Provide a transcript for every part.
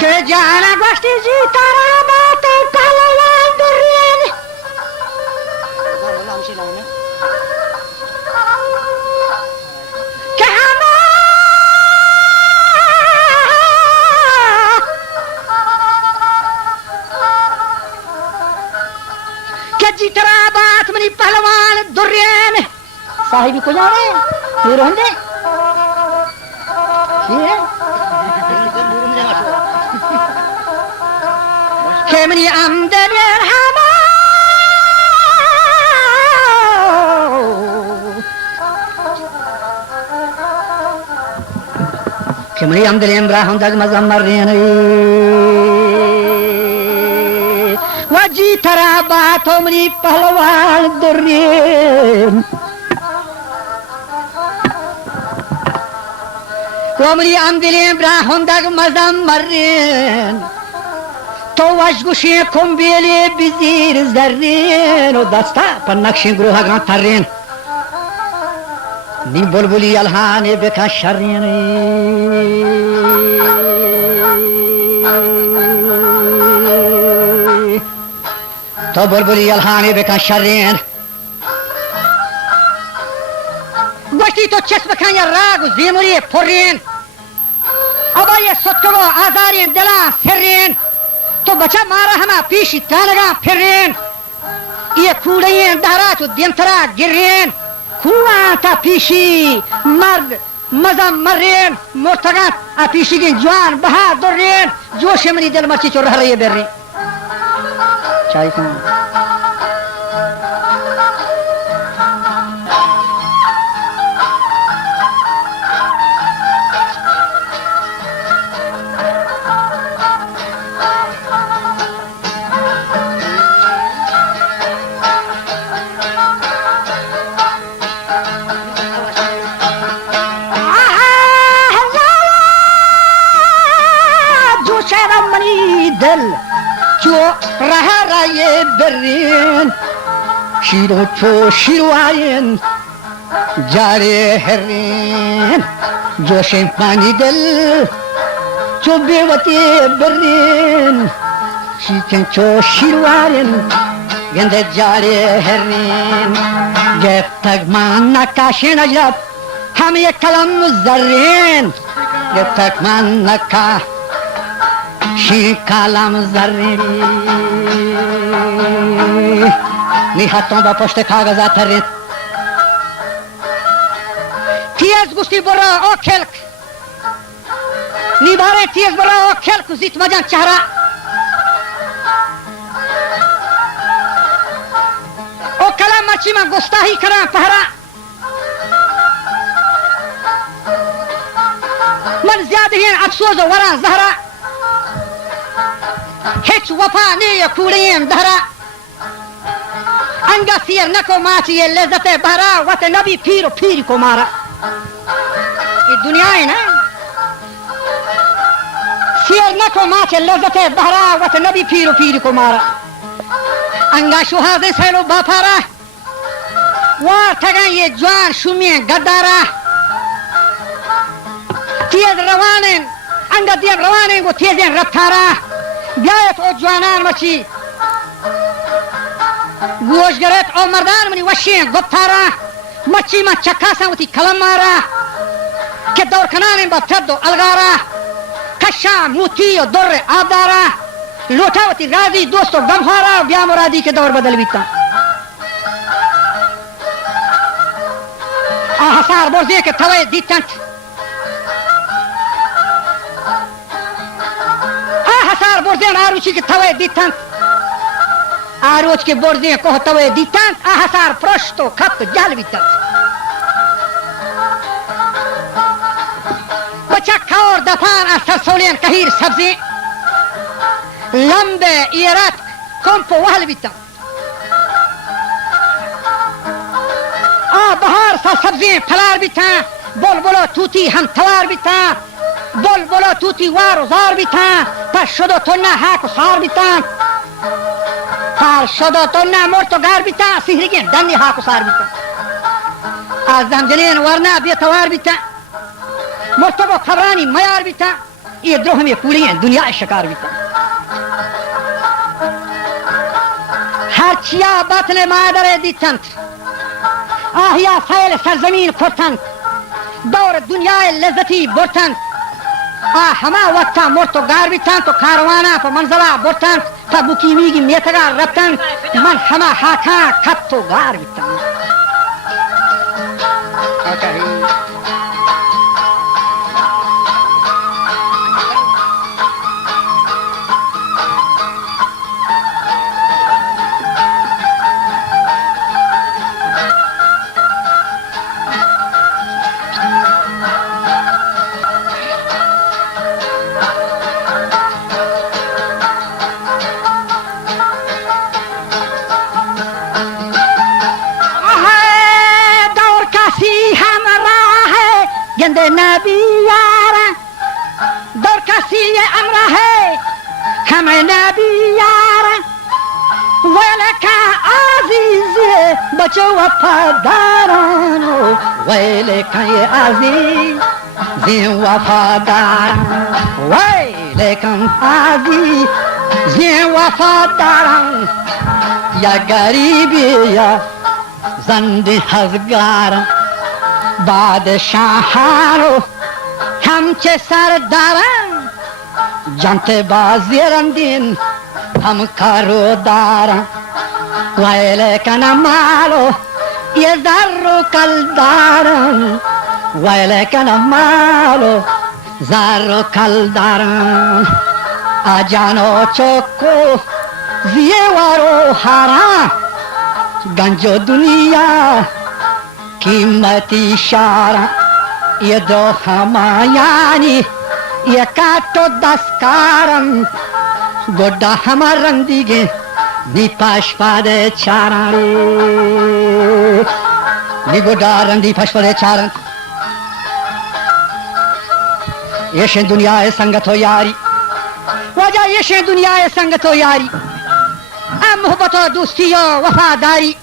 के जाना गोष्टी जी तारा बात पहलवान दुर्यन के जी तारा बात मनी पहलवान दुर्यन साहिब को जाने ये रहने ये केमनी आमदन हमा केमनी आमदन इब्राहिम दग मज़मरिन वजी तरा बात मनी पहलवान दुर्यन कोमरी आमदन इब्राहिम दग मज़मरिन तो वशगुशी कुंबेले बिजीर जर्रेन और दस्ता पर नक्शे ग्रोह गां तर्रेन नी बुलबुली अलहाने बेका शर्रेन तो बुलबुली अलहाने बेका शर्रेन गोष्टी तो चस्प खाया राग ज़ेमुरी फुर्रेन अब ये सत्करो आजारें दिला सिर्रेन तो बचा मारा हमा पीशी तानगा फिरेन ये कूड़े दारा तो दिनतरा गिरेन खुआ था पीशी मर्द मजा मरेन मोर्तगा आ पीशी के जवान बहादुरेन जोश मनी दिल मची चो रह रही है बेरे चाय कौन दिल जो रहा ये बर्रेन शीरो छो शिरवायन जारे हरेन जोशे पानी दिल जो बेवती बर्रेन शीचन छो शिरवायन गंदे जारे हरेन जब तक मान नकाशे नजर हम ये कलम जर्रेन जब तक मान नका शी कालम जर्री नी हाथों बा पोस्ट कागज आतरे तियस गुस्ती बरा ओ खेलक नी बारे तियस बरा ओ खेलक जित मजा चेहरा ओ कला मची में गुस्ताही करा पहरा मन ज्यादा ही अफसोस वरा जहरा हिच वफा ने ये कूड़ें धरा अंगा सियर नको माची ये लज़्ज़त भरा वत नबी फिर फिर को मारा ये दुनिया है ना सियर नको माची लज़्ज़त भरा वत नबी फिर फिर को मारा अंगा शुहादे सैलो बाफारा वार ठगा ये जवान शुमिये गद्दारा तेज रवाने अंगा दिया रवाने को तेज़ें रफ्तारा बियात ओ जवानान मची गोश गरत ओ मर्दान मनी वशिं गुप्तारा मची मा चक्का सावती कलम मारा के दौर खनाने बफदो अलगारा कशा मुती ओ दौर आदारा लोटावती राजी दोस्तों गमहारा ब्या मुरादी के दौर बदल बीता आ हसार बोझे के थवे दीतंत हसार बोर्दे आरुचि के थवे दीतंत आरोच के बोर्दे को तवे दीतंत आ हसार प्रश्तो खप जाल बीतंत बचा खाओर दफान आ सरसोलियन कहीर सब्जी लंबे इरत कंपो वहल बीतंत आ बहार सा सब्जी फलार बीता बोल बोलो तूती हम थवार बीता बोल बोलो तूती वार जार बीता पर शदो तोना हाक सार बीता पर शदो तोना मोर्तो गार बीता सिहरिगे दंदी हाक सार बीता आज दम जनेन वरना बेतवार बीता मोर्तो को खबरानी मयार बीता ये द्रोह में पूरी हैं दुनिया शिकार भी हरचिया बतले मादरे दी तंत आहिया फैल सरजमीन खुरतन दौर दुनिया लज्जती बोतन आ हमा वक्ता मोर्तो गार भी तो कारवाना पर मंजला बोतन पर बुकीमी की मेथगा रतन मन हमा हाथा खत तो गार भी नबी यारा दौर का सीए अमरा है हमें नबी यारा वेले का अजीज बचो वफादारानो वेले का ये अजीज ये वफादार वेले का अजीज ये वफादारान या गरीबी या ज़ंदे हज़गार बादशाहारो हमचे सरदारन जानते बाज़ीरन दिन हम कारोदारन वायले कना मालो ये ज़ारो कलदारन वायले कना मालो ज़ारो कलदारन आजानो चोको ज़िये वारो हारा गंजो दुनिया कीमती शारा ये दो हमायानी ये काटो दस्कारम गोड्डा हमार रंदीगे निपाश पादे चारानी नि गोड्डा रंदी पाश पादे चारन ये शे दुनिया है संगत हो यारी वजह ये शे दुनिया है संगत हो यारी आ मोहब्बत और दोस्ती और वफादारी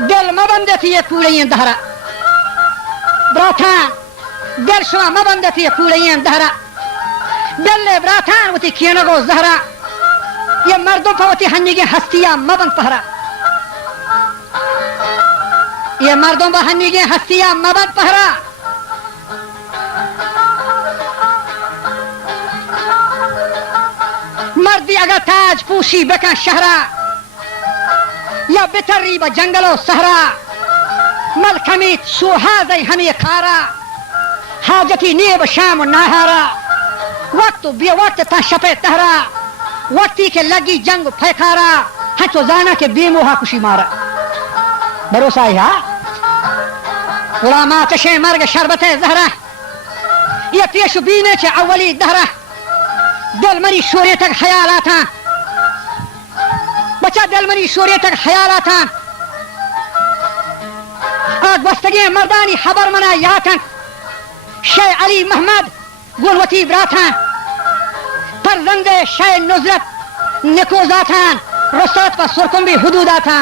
दिल मबंद थी ये कूड़े दहरा ब्राथा दिल शुआ मबंद थी ये कूड़े दहरा दिल ब्राथा वो थी खीना को जहरा ये मर्दों पर वो थी हन्नी के हस्तियां मबंद पहरा ये मर्दों पर हन्नी के हस्तियां मबंद पहरा मर्दी अगर ताज पूशी बेका शहरा या बेतरी ब जंगलो सहरा मलखमीत सुहाज़ई हमें खारा हाजती नेब शाम नाहारा वक्त बे वक्त ता शपे तहरा वक्ती के लगी जंग फैखारा हचो जाना के बेमोहा खुशी मारा भरोसा है उलामा चशे मर्ग शरबते जहरा ये पेश बीने चे अवली दहरा दिल मरी शोरे तक ख्याल था बचा दिल मरी शोरे तक ख्याल था आग बस्तगी मर्दानी खबर मना यातन शे अली मोहम्मद गुलवती ब्राथा फरजंदे शे नुजरत निकोजा था रुसत पर सुरकुंबी हुदूदा था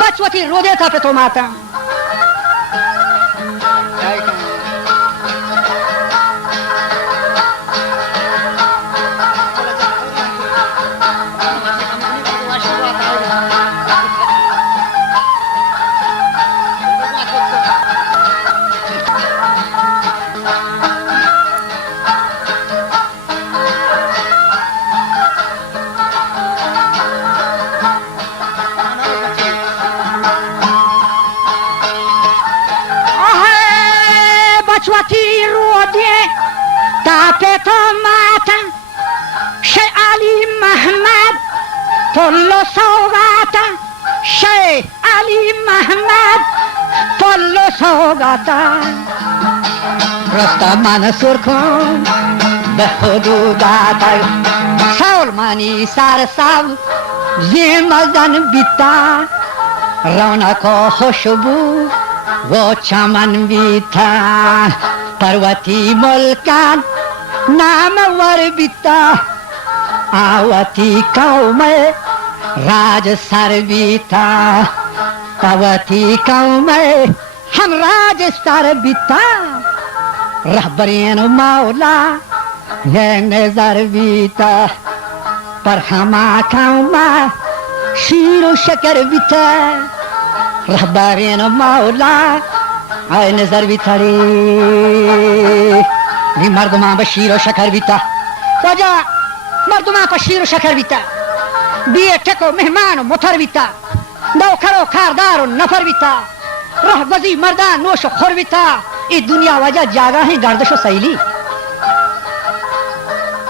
बचवती रोदे था पे तो माता तापे तो माता शे अली मोहम्मद तोल्लो सौगाता शे अली मोहम्मद तोल्लो सौगाता रास्ता मन सुरखों बेहुदूदाता साउल मानी सार साव ये मजन बिता रौनक खुशबू वो चमन भी था पर्वती मुल्कान नाम वर बिता आवती कौम राज सर बिता आवती कौम हम राज सर बिता रहबरीन मौला ये नजर बीता पर हमा खाऊमा शीरो शकर बीता रहबारेन मौला आए नजर बीतारे भी मर्दमा बशीरो शकर बीता वजा मर्दमा बशीरो शकर बीता बिये ठको मेहमान मुथर बीता दो खरो खारदार नफर बीता रह गजी मर्दान नोश खोर बीता ये दुनिया वजह जागा है गर्दशो सैली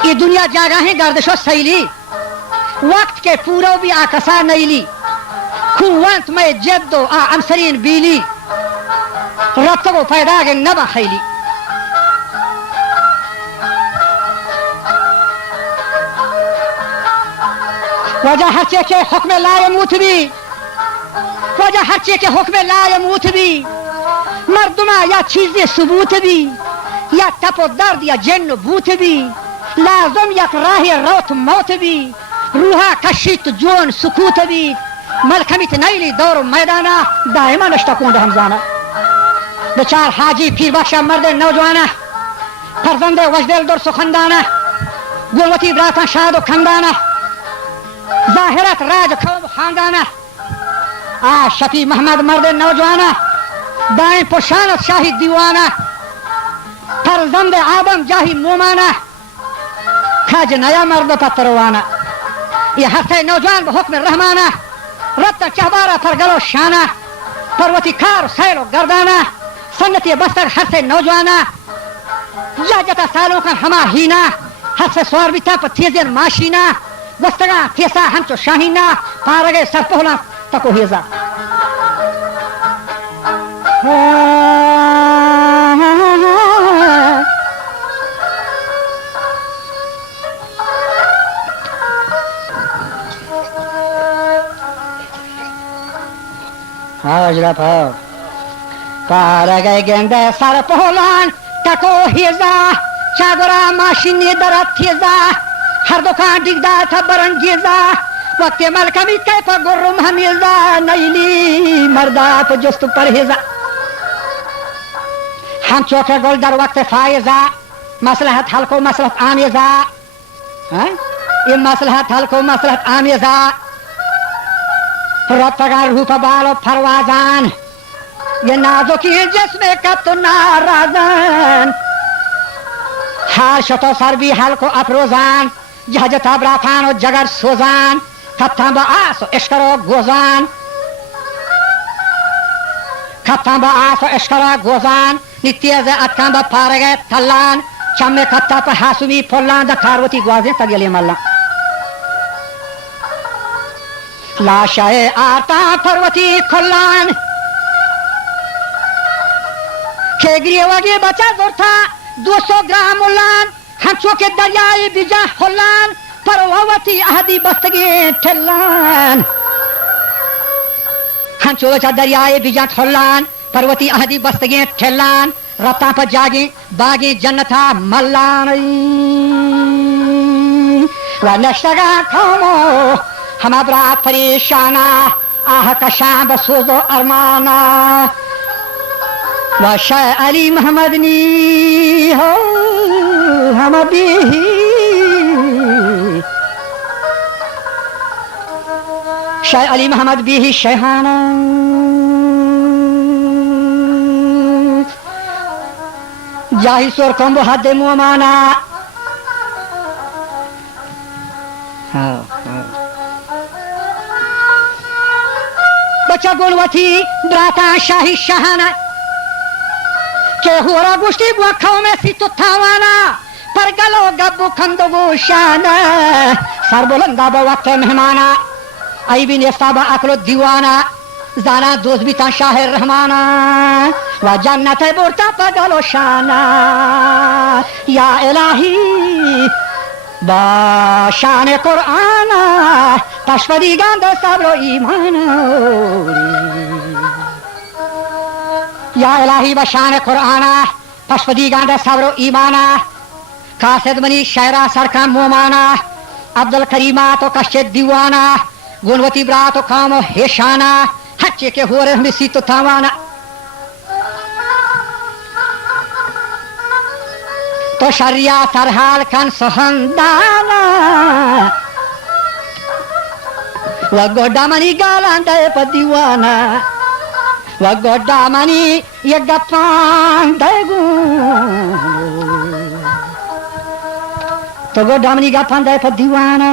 ये दुनिया जागा है गर्दशो सैली वक्त के पूरा भी आकसा नैली खुवंत में जद्दो आ अमसरीन बीली रत्तो को पैदा के नबा खैली वजह हर चीज के हुक्म लाए मुथबी वजह हर चीज के हुक्म लाए मुथबी मर्दमा या चीजें सबूत भी या तपो दर्द या जन्न भूत भी लाजम या राह रोत मौत भी रूहा कशित जोन सुकूत भी मलखमित नैली दौर मैदाना दायमा नश्ता कुंड हमजाना बेचार हाजी पीर बख्शा मर्द नौजवाना फरजंदे वजदेल दौर सुखंदाना गुलवती ब्राता शादो खंदाना जाहिरत राज खौम खानदाना आ शफी मोहम्मद मर्द नौजवाना दाएं पुशानत शाही दीवाना फरजंद आदम जाही मोमाना खाज नया मर्द पतरवाना ये हफ्ते नौजवान बहुक्म रहमाना रत्न चहबारा पर गलो शाना पर्वती खार सैलो गर्दाना सन्नती बस्तर हर से नौजवाना या जता सालों का हमा हीना हर से स्वार बिता पर तेजन माशीना बस्तगा तेसा हंचो शाहीना पारगे सरपोला तको हेजा पार गए गेंदे सर पोलान तको हेजा चागरा माशिनी दरत हेजा हर दुकान डिगदा था बरंगेजा वक्त मलकमी के पर गुर्रम हमेजा नैली मर्दा तो जस्त परहेजा हम चौके गोल दर वक्त फायजा मसलहत हल्को मसलहत आमेजा ये मसलहत हल्को मसलहत आमेजा रत्तगार रूप बालो फरवाजान ये नाजुकी जिसमें कब तो नाराजन हार शतो सरबी हल्को अफरोजान जहजता ब्राफान और जगर सोजान खत्ता बास इश्करो गोजान खत्ता बास इश्करो गोजान नित्य जे अटकां बा पारगे थल्लान चम्मे खत्ता पर हासुमी फोल्लान द खारवती ग्वाजे तगले मल्ला लाशाए आता पर्वती खोलान खेगरी वगे बचा जोरथा 200 ग्राम उलान हंसों के दरियाए बिजा होलान परवती आहदी बस्तगे ठेलान हंसों बचा दरियाए बिजा ठोलान पर्वती आहदी बस्तगे ठेलान रत्ता पर जागे बागे जन्नता मल्लान व नशगा खामो हम अबरात परेशाना आह कशां बसोजो अरमाना वशाह अली मोहम्मद नी हो हम भी शाह अली मोहम्मद भी शहाना जाहि सोर कंबो हद मुमाना बच्चा गुलवती ब्राता शाही शहाना के हुआ गुष्टी गुआखाओं में सी तो थावाना पर गलो गब्बू खंदो गोशाना सर बुलंदा बवक्त मेहमाना आई भी नेस्ताबा अकलो दीवाना जाना दोस्त भी ता शाहिर रहमाना व जन्नत बोरता पर गलो शाना या इलाही बाशान कुराना पशपदी गांध सबरो ईमान या इलाही बशान कुराना पशपदी गांध सबरो ईमाना कासिद मनी शायरा सरका मोमाना अब्दुल करीमा तो कश्चित दीवाना गुणवती ब्रा तो कामो हेशाना हच्चे के हो रहे सी तो थावाना तो शरिया सरहाल कन सोहंदाना व गोड्डा मनी गालांदे पदीवाना व गोड्डा मनी ये गप्पान देगू तो गोड्डा मनी गप्पान दे पदीवाना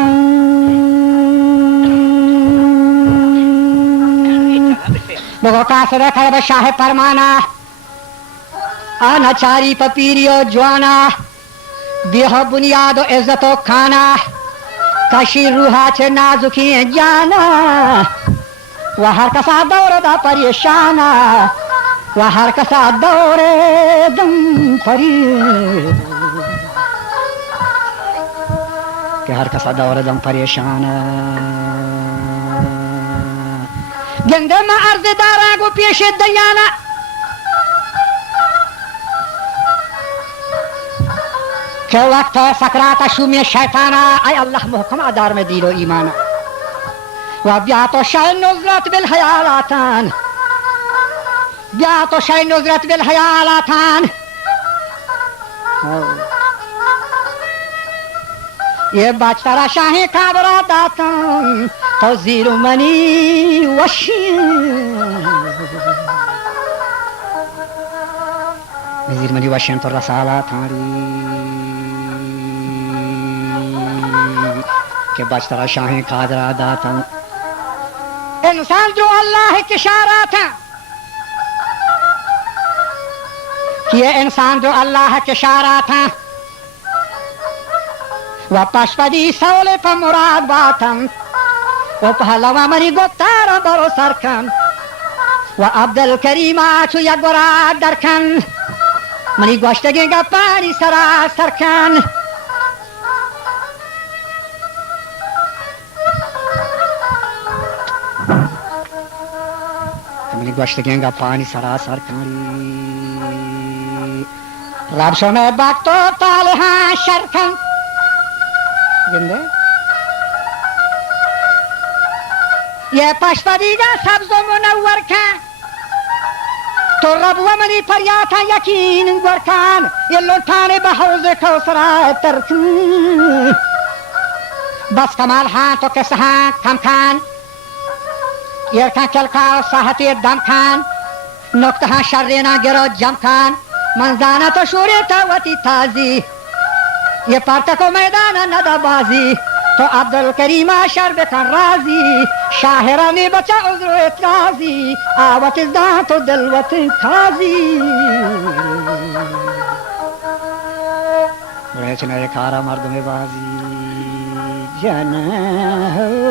बगो का से रखा है शाह परमाना अनाचारी पपीरियो ज्वाना बेह बुनियादो इज्जतो खाना कशी रूहा छे नाजुकी जाना वहर कसा दौरे दा परेशाना वहर कसा दौरे दम परी के हर कसा दौरे दम परेशाना गंगे में अर्जदारा को पेश दयाना के वक्त सकरात शुमे शैताना आय अल्लाह मुहकम आदार में दिलो ईमाना वब्या तो शाय नुज़रत बिल हयालातान ब्या तो शाय नुज़रत बिल हयालातान ये बाचतारा शाहे काबरा दातान तो जीरो मनी वशी जीरो मनी वशी तो रसाला थारी के बचतरा शाहें कादरा दाता इंसान जो अल्लाह के इशारा था कि ये इंसान जो अल्लाह के इशारा था वह पशपदी सौले पर मुराद बातम वो पहलवा मरी गोतारा बरो सरकन वह अब्दुल करीम आचु या गोरा दरकन मनी गोश्तगे का पानी सरा सरकन गश्तगेंगा पानी सरासर कारी राबशो में बागतो ताले हाँ शरखन जिंदे ये पशपदीगा सब्जो मुनव्वर खा तो रबुआ मनी फरिया था यकीन गुरखान ये लुठाने बहौज़े कौसरा तरखन बस कमाल हाँ तो कैसा हाँ कम खान ये चल खाओ साहती दम खान नुक्ता शर्रेना गिरो जम खान मंजाना तो शूरे तावती ताजी ये पार्टा को मैदान नदाबाजी तो अब्दुल करीम शर्ब खान राजी शाहिरा में बचा उज़्र इतराजी आवत इज़्दा तो दिलवत खाजी रेचने खारा मर्द में बाजी जनहरी